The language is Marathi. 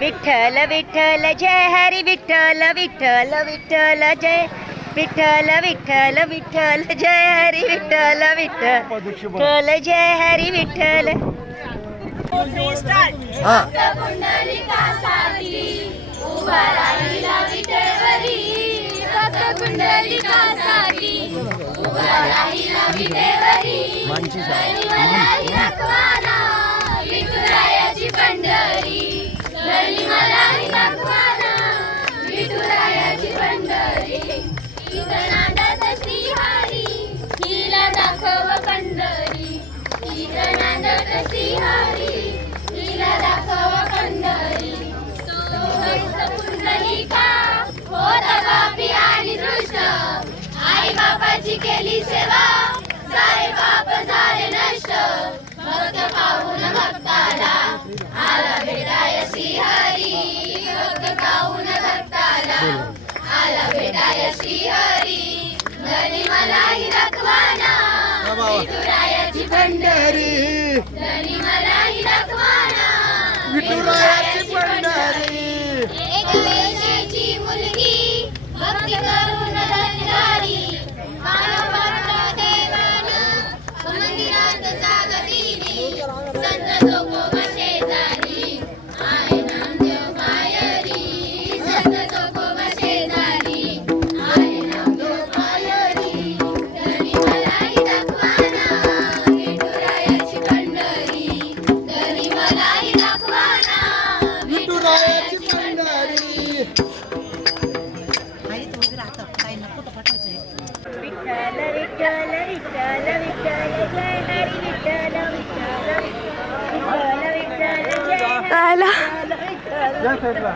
विठ्ठल विठ्ठल जय हरी विठ्ठल विठ्ठल विठ्ठल जय. विठ्ठल विठ्ठल विठ्ठल जय हरी विठ्ठल विठ्ठल जय हरी विठ्ठल. हा. बापाची केली सेवा. सारे पाप झाले नष्ट. भक्त पाहून भक्ताला आला भेटाय श्रीहरी. भक्त पाहून भक्ताला आला भेटाय श्रीहरी. धनी मलाही रखवाना. विठुरायाची पंढरी. धनी मलाही रखवाना. विठुरायाची पंढरी. एक वेशीची मुलगी. भक्ती विठ्ठल विठ्ठल विठ्ठल विठ्ठल जय हरी विठ्ठल विठ्ठल विठ्ठल